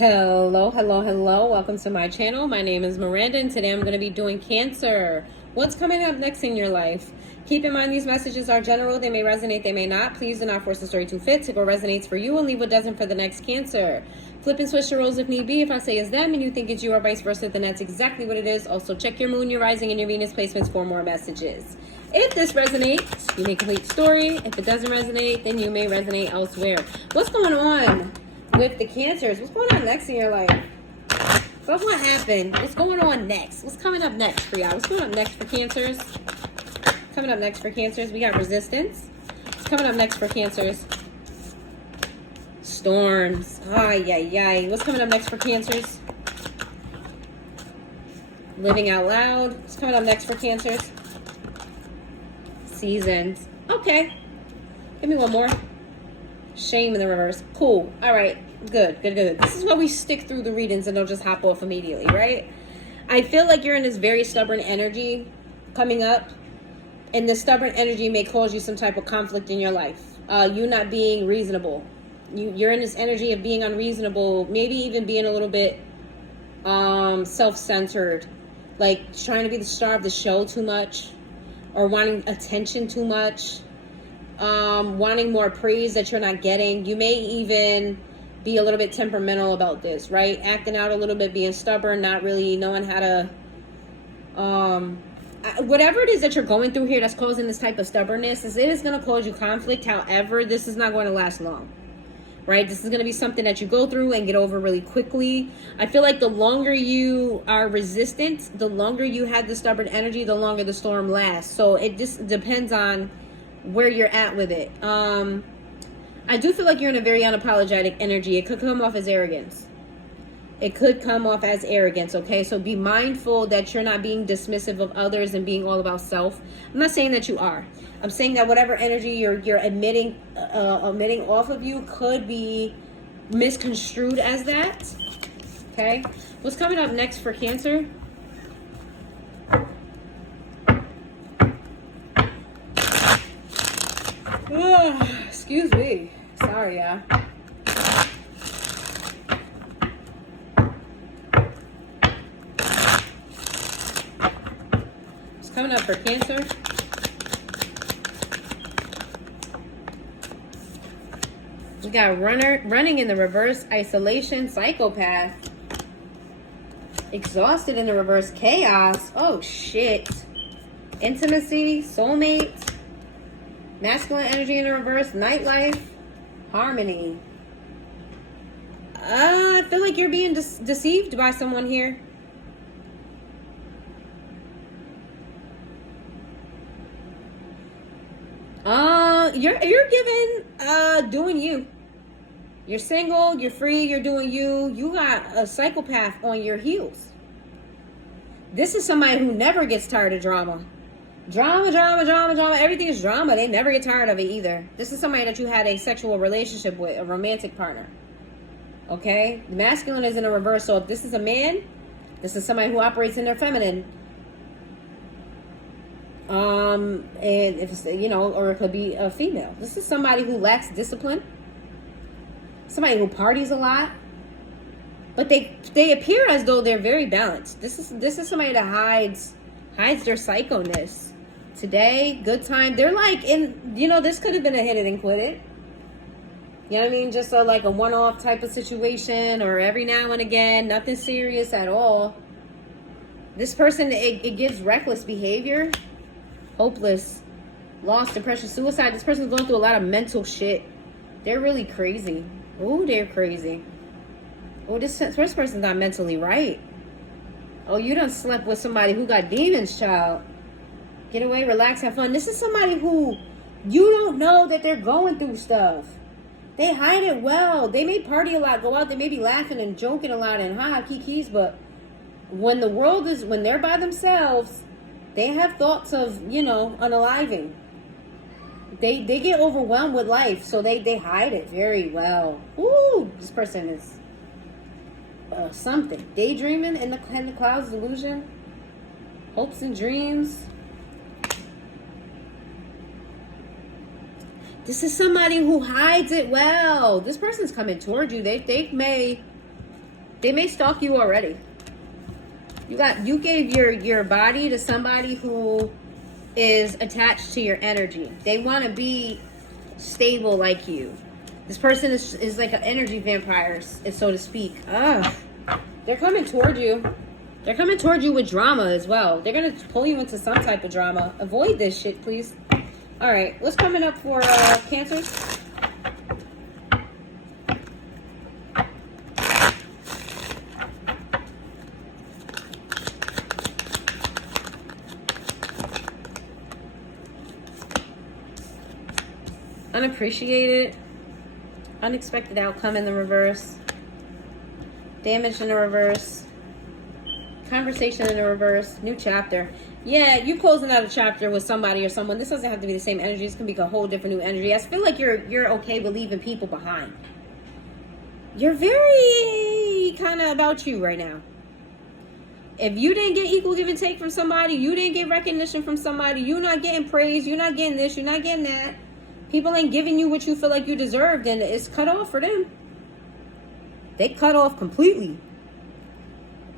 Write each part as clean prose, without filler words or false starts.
Hello, hello, hello. Welcome to my channel. My name is Miranda, and today I'm going to be doing Cancer. What's coming up next in your life? Keep in mind these messages are general. They may resonate, they may not. Please do not force the story to fit. Take what resonates for you and leave what doesn't for the next Cancer. Flip and switch the roles if need be. If I say it's them and you think it's you or vice versa, then that's exactly what it is. Also, check your moon, your rising, and your Venus placements for more messages. If this resonates, you may complete the story. If it doesn't resonate, then you may resonate elsewhere. What's going on with the Cancers? What's going on next in your life? So what happened? What's going on next? What's coming up next for y'all? What's going up next for Cancers? Coming up next for Cancers, we got resistance. What's coming up next for Cancers? Storms. Ay, ay, ay. What's coming up next for Cancers? Living out loud. What's coming up next for Cancers? Seasons. Okay. Give me one more. Shame in the reverse. Cool. All right. Good, good, good. This is why we stick through the readings and don't just hop off immediately, right? I feel like you're in this very stubborn energy coming up, and this stubborn energy may cause you some type of conflict in your life. You not being reasonable. You're in this energy of being unreasonable, maybe even being a little bit self-centered, like trying to be the star of the show too much, or wanting attention too much, wanting more praise that you're not getting. You may even be a little bit temperamental about this, right? Acting out a little bit, being stubborn, not really knowing how to, whatever it is that you're going through here that's causing this type of stubbornness, it is going to cause you conflict. However, this is not going to last long, right? This is going to be something that you go through and get over really quickly. I feel like the longer you are resistant, the longer you have the stubborn energy, the longer the storm lasts. So it just depends on where you're at with it. I do feel like you're in a very unapologetic energy. It could come off as arrogance. It could come off as arrogance, okay? So be mindful that you're not being dismissive of others and being all about self. I'm not saying that you are. I'm saying that whatever energy you're emitting off of you could be misconstrued as that, okay? What's coming up next for Cancer? Excuse me. Sorry, y'all. What's coming up for Cancer? We got running in the reverse, isolation, psychopath. Exhausted in the reverse, chaos. Oh, shit. Intimacy, soulmate. Masculine energy in the reverse, nightlife, harmony. I feel like you're being deceived by someone here. You're given doing you. You're single, you're free, you're doing you. You got a psychopath on your heels. This is somebody who never gets tired of drama. Drama, drama, drama, drama. Everything is drama. They never get tired of it either. This is somebody that you had a sexual relationship with, a romantic partner. Okay? The masculine is in a reverse. So if this is a man, this is somebody who operates in their feminine. And if it's, or it could be a female. This is somebody who lacks discipline. Somebody who parties a lot. But they appear as though they're very balanced. This is somebody that hides their psycho-ness. Today, good time. They're like this could have been a hit it and quit it. You know what I mean? Just like a one-off type of situation, or every now and again, nothing serious at all. This person, it gives reckless behavior, hopeless, lost, depression, suicide. This person's going through a lot of mental shit. They're really crazy. Oh, they're crazy. Oh, this person's not mentally right. Oh, you done slept with somebody who got demons, child. Get away, relax, have fun. This is somebody who you don't know that they're going through stuff. They hide it well. They may party a lot, go out, they may be laughing and joking a lot and ha-ha, kikis, but when they're by themselves, they have thoughts of, unaliving. They get overwhelmed with life, so they hide it very well. Ooh, this person is something. Daydreaming in the clouds, delusion, hopes and dreams. This is somebody who hides it well. This person's coming toward you. They may They may stalk you already. You gave your body to somebody who is attached to your energy. They want to be stable like you. This person is like an energy vampire, so to speak. Ugh. They're coming toward you. They're coming toward you with drama as well. They're going to pull you into some type of drama. Avoid this shit, please. All right. What's coming up for Cancer? Unappreciated. Unexpected outcome in the reverse. Damage in the reverse. Conversation in the reverse. New chapter. Yeah, you closing out a chapter with somebody or someone. This doesn't have to be the same energy. This can be a whole different new energy. I feel like you're okay with leaving people behind. You're very kind of about you right now. If you didn't get equal give and take from somebody, you didn't get recognition from somebody, you're not getting praise, you're not getting this, you're not getting that. People ain't giving you what you feel like you deserved, and it's cut off for them. They cut off completely.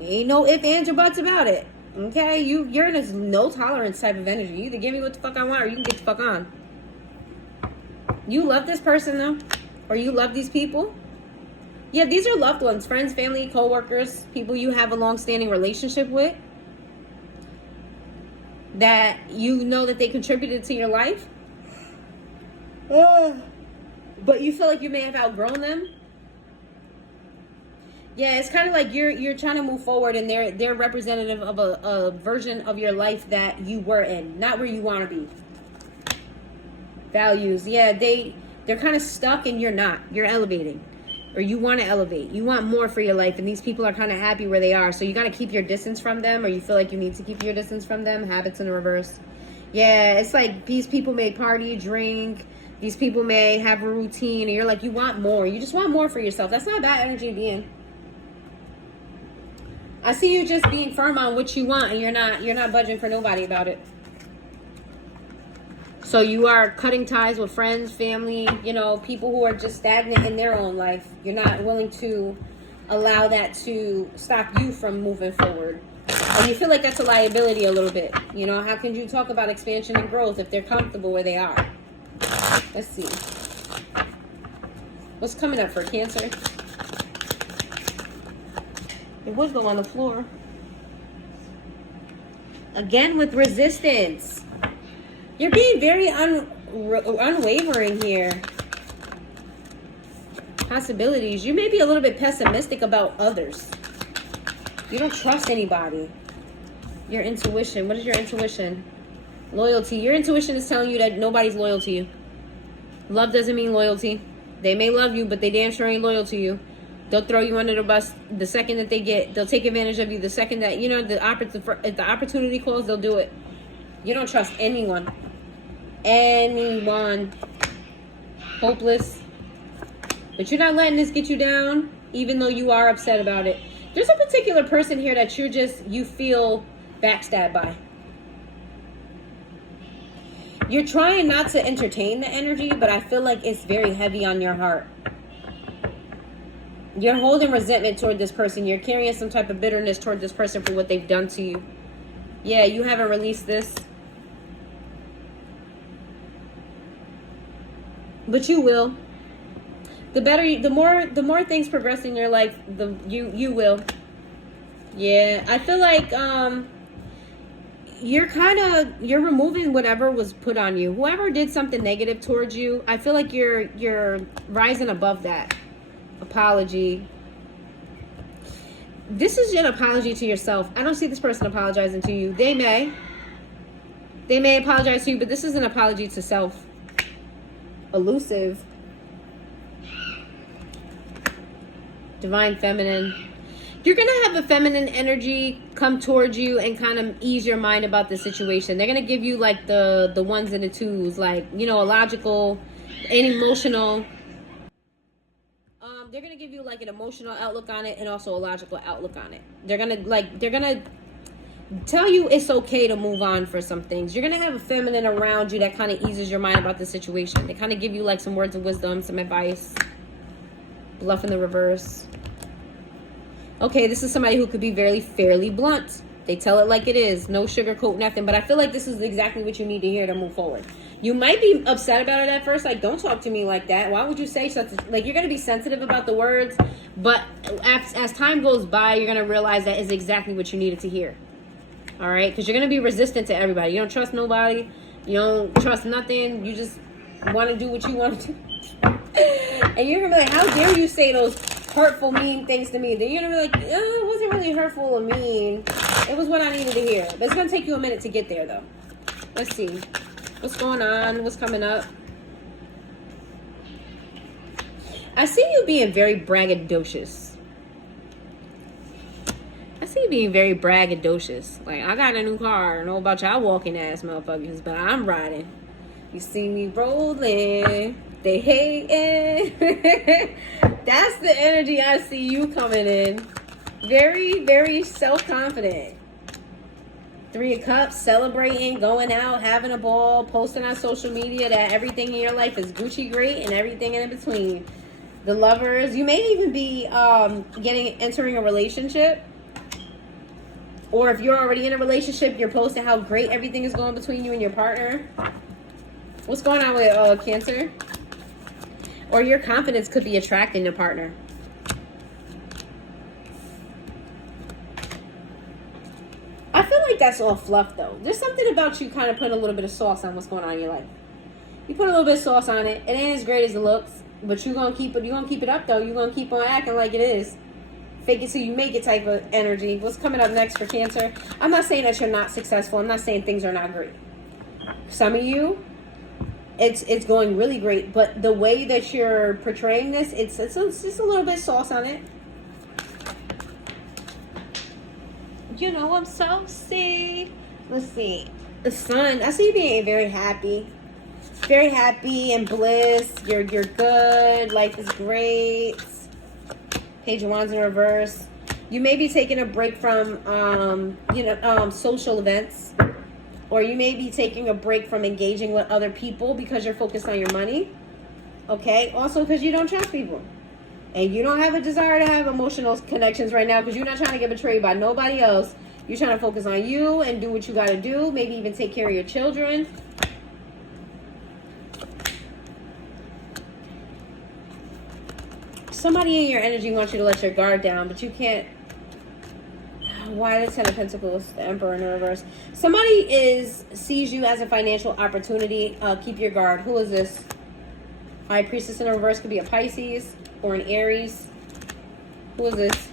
Ain't no ifs, ands, or buts about it. Okay? You're in a no tolerance type of energy. You either give me what the fuck I want or you can get the fuck on. You love this person though? Or you love these people? Yeah, these are loved ones. Friends, family, co-workers, people you have a long-standing relationship with. That you know that they contributed to your life. But you feel like you may have outgrown them. Yeah, it's kind of like you're trying to move forward, and they're representative of a version of your life that you were in, not where you want to be. Values, yeah, they're kind of stuck, and you're not. You're elevating, or you want to elevate. You want more for your life, and these people are kind of happy where they are. So you got to keep your distance from them, or you feel like you need to keep your distance from them. Habits in the reverse. Yeah, it's like these people may party, drink. These people may have a routine, and you're like, you want more. You just want more for yourself. That's not a bad energy to be in. I see you just being firm on what you want, and you're not budging for nobody about it. So you are cutting ties with friends, family, people who are just stagnant in their own life. You're not willing to allow that to stop you from moving forward. And you feel like that's a liability a little bit. How can you talk about expansion and growth if they're comfortable where they are? Let's see. What's coming up for Cancer? It would go on the floor. Again with resistance. You're being very unwavering here. Possibilities. You may be a little bit pessimistic about others. You don't trust anybody. Your intuition. What is your intuition? Loyalty. Your intuition is telling you that nobody's loyal to you. Love doesn't mean loyalty. They may love you, but they damn sure ain't loyal to you. They'll throw you under the bus the second that they'll take advantage of you the second that, if the opportunity calls, they'll do it. You don't trust anyone. Anyone. Hopeless. But you're not letting this get you down, even though you are upset about it. There's a particular person here that you feel backstabbed by. You're trying not to entertain the energy, but I feel like it's very heavy on your heart. You're holding resentment toward this person. You're carrying some type of bitterness toward this person for what they've done to you. Yeah, you haven't released this. But you will. The more things progress in your life, you will. Yeah, I feel like you're removing whatever was put on you. Whoever did something negative towards you, I feel like you're rising above that. Apology. This is an apology to yourself. I don't see this person apologizing to you. They may apologize to you, but this is an apology to self. Elusive. Divine feminine. You're going to have a feminine energy come towards you and kind of ease your mind about the situation. They're going to give you like the ones and the twos, like, a logical and emotional. They're going to give you like an emotional outlook on it and also a logical outlook on it. They're going to tell you it's okay to move on for some things. You're going to have a feminine around you that kind of eases your mind about the situation. They kind of give you like some words of wisdom, some advice. Bluff in the reverse. Okay, this is somebody who could be fairly blunt. They tell it like it is. No sugarcoat, nothing. But I feel like this is exactly what you need to hear to move forward. You might be upset about it at first. Like, don't talk to me like that. Why would you say such? Like, you're going to be sensitive about the words. But as time goes by, you're going to realize that is exactly what you needed to hear. All right? Because you're going to be resistant to everybody. You don't trust nobody. You don't trust nothing. You just want to do what you want to do. And you're going to be like, how dare you say those hurtful, mean things to me? Then you're going to be like, oh, it wasn't really hurtful or mean. It was what I needed to hear. But it's going to take you a minute to get there, though. Let's see. What's going on? What's coming up? I see you being very braggadocious. I see you being very braggadocious. Like, I got a new car. I don't know about y'all walking ass motherfuckers, but I'm riding. You see me rolling. They hating. That's the energy I see you coming in. Very, very self-confident. 3 of Cups, celebrating, going out, having a ball, posting on social media that everything in your life is Gucci great and everything in between. The Lovers, you may even be entering a relationship. Or if you're already in a relationship, you're posting how great everything is going between you and your partner. What's going on with Cancer? Or your confidence could be attracting a partner. I feel like that's all fluff, though. There's something about you kind of putting a little bit of sauce on what's going on in your life. You put a little bit of sauce on it. It ain't as great as it looks, but you're gonna keep it. You're gonna keep it up, though. You're gonna keep on acting like it is. Fake it till you make it type of energy. What's coming up next for Cancer? I'm not saying that you're not successful. I'm not saying things are not great. Some of you, it's going really great, but the way that you're portraying this, it's just a little bit of sauce on it. You know, I'm so sick. Let's see. The Sun. I see you being very happy and bliss. You're good. Life is great. Page of Wands in reverse. You may be taking a break from social events, or you may be taking a break from engaging with other people because you're focused on your money. Okay. Also, because you don't trust people. And you don't have a desire to have emotional connections right now because you're not trying to get betrayed by nobody else. You're trying to focus on you and do what you got to do. Maybe even take care of your children. Somebody in your energy wants you to let your guard down, but you can't. Why the Ten of Pentacles, the Emperor in reverse? Somebody sees you as a financial opportunity. Keep your guard. Who is this? High Priestess in reverse could be a Pisces or an Aries. Who is this?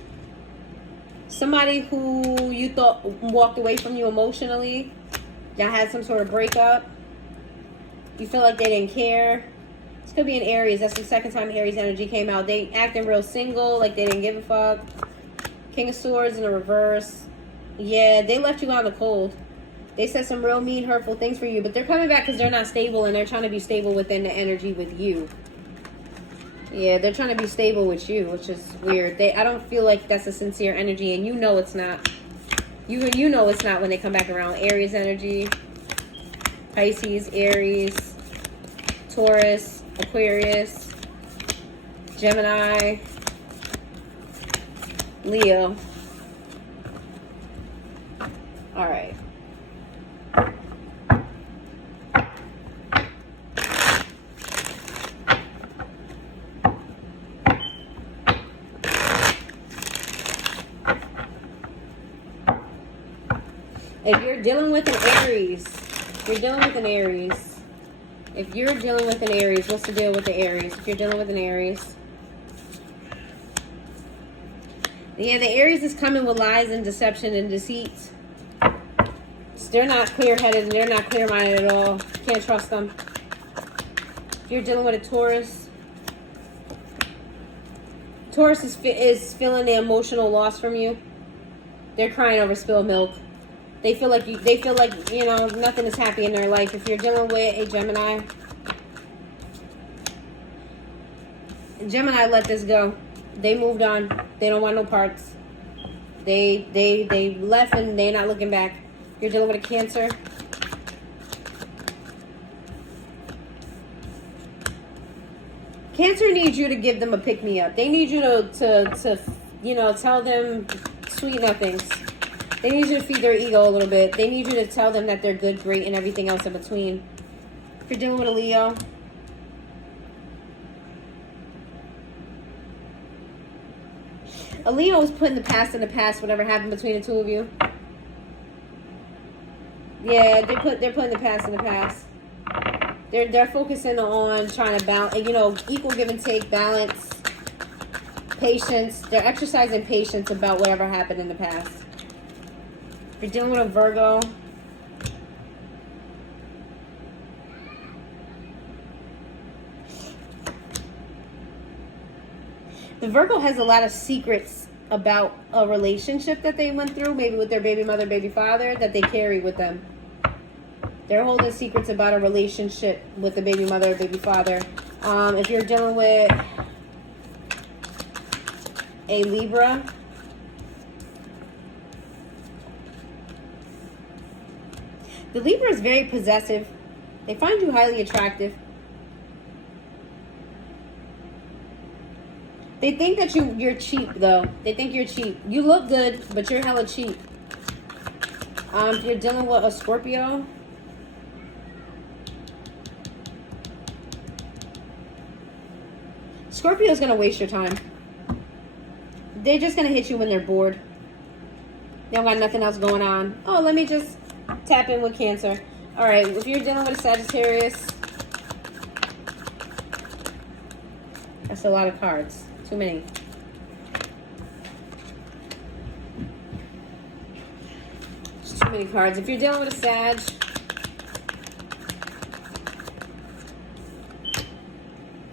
Somebody who you thought walked away from you emotionally. Y'all had some sort of breakup. You feel like they didn't care. This could be an Aries. That's the second time Aries energy came out. They acting real single, like they didn't give a fuck. King of Swords in the reverse. Yeah, they left you on the cold. They said some real mean, hurtful things for you, but they're coming back because they're not stable and they're trying to be stable within the energy with you. Yeah, they're trying to be stable with you, which is weird. I don't feel like that's a sincere energy, and you know it's not. You know it's not when they come back around. Aries energy, Pisces, Aries, Taurus, Aquarius, Gemini, Leo. All right. If you're dealing with an Aries, what's the deal with the Aries? If you're dealing with an Aries. Yeah, the Aries is coming with lies and deception and deceit. They're not clear-headed and they're not clear-minded at all. Can't trust them. If you're dealing with a Taurus, Taurus is feeling the emotional loss from you. They're crying over spilled milk. They feel like nothing is happy in their life. If you're dealing with a Gemini, let this go. They moved on. They don't want no parts. They left and they're not looking back. You're dealing with a Cancer. Cancer needs you to give them a pick-me-up. They need you to you know, tell them sweet nothings. They need you to feed their ego a little bit. They need you to tell them that they're good, great, and everything else in between. If you're dealing with a Leo, a Leo is putting the past in the past, whatever happened between the two of you. Yeah, they're putting the past in the past. They're focusing on trying to balance, you know, equal give and take, balance, patience. They're exercising patience about whatever happened in the past. If you're dealing with a Virgo, the Virgo has a lot of secrets about a relationship that they went through, maybe with their baby mother, baby father, that they carry with them. They're holding secrets about a relationship with the baby mother, baby father. If you're dealing with a Libra, the Libra is very possessive. They find you highly attractive. They think that you're cheap, though. They think you're cheap. You look good, but you're hella cheap. If you're dealing with a Scorpio, Scorpio's going to waste your time. They're just going to hit you when they're bored. They don't got nothing else going on. Oh, let me just tap in with Cancer. All right, if you're dealing with a Sagittarius, that's a lot of cards. Too many. Just too many cards. If you're dealing with a Sag,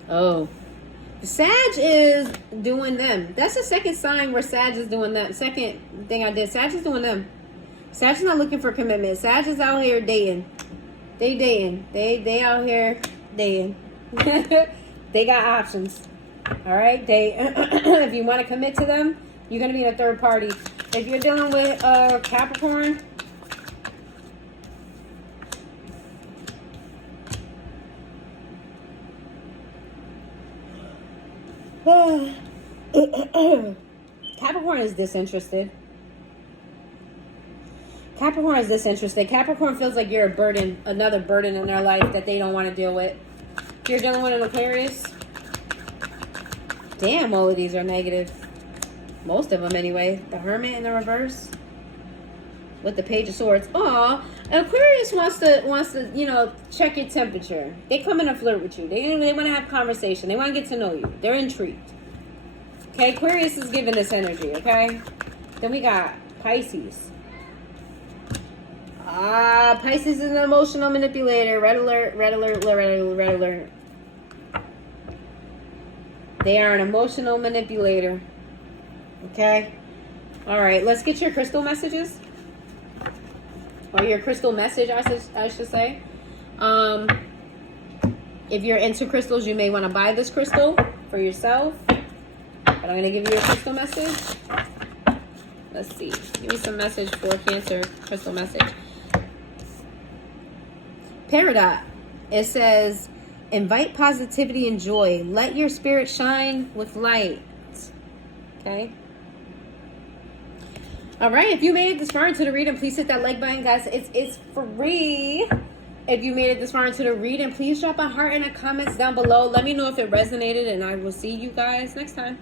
oh, the Sag is doing them. That's the second sign where Sag is doing that. Second thing I did, Sag is doing them. Sag is not looking for commitment. Sag is out here dating. They dating. They out here dating. They got options. All right. They if you want to commit to them, you're gonna be in a third party. If you're dealing with Capricorn, Capricorn is disinterested. Capricorn is disinterested. Capricorn feels like you're a burden, another burden in their life that they don't want to deal with. If you're dealing with an Aquarius, damn, all of these are negative. Most of them anyway. The Hermit in the reverse with the Page of Swords. Aw, Aquarius wants to, you know, check your temperature. They come in to flirt with you. They want to have conversation. They want to get to know you. They're intrigued. Okay, Aquarius is giving this energy, okay? Then we got Pisces. Pisces is an emotional manipulator. Red alert, red alert, red alert, red alert. They are an emotional manipulator. Okay? All right, let's get your crystal messages. Or your crystal message, I should say. If you're into crystals, you may want to buy this crystal for yourself. But I'm going to give you a crystal message. Let's see. Give me some message for Cancer. Crystal message. Peridot. It says, invite positivity and joy. Let your spirit shine with light. Okay? All right. If you made it this far into the reading, please hit that like button, guys. It's free. If you made it this far into the reading, please drop a heart in the comments down below. Let me know if it resonated, and I will see you guys next time.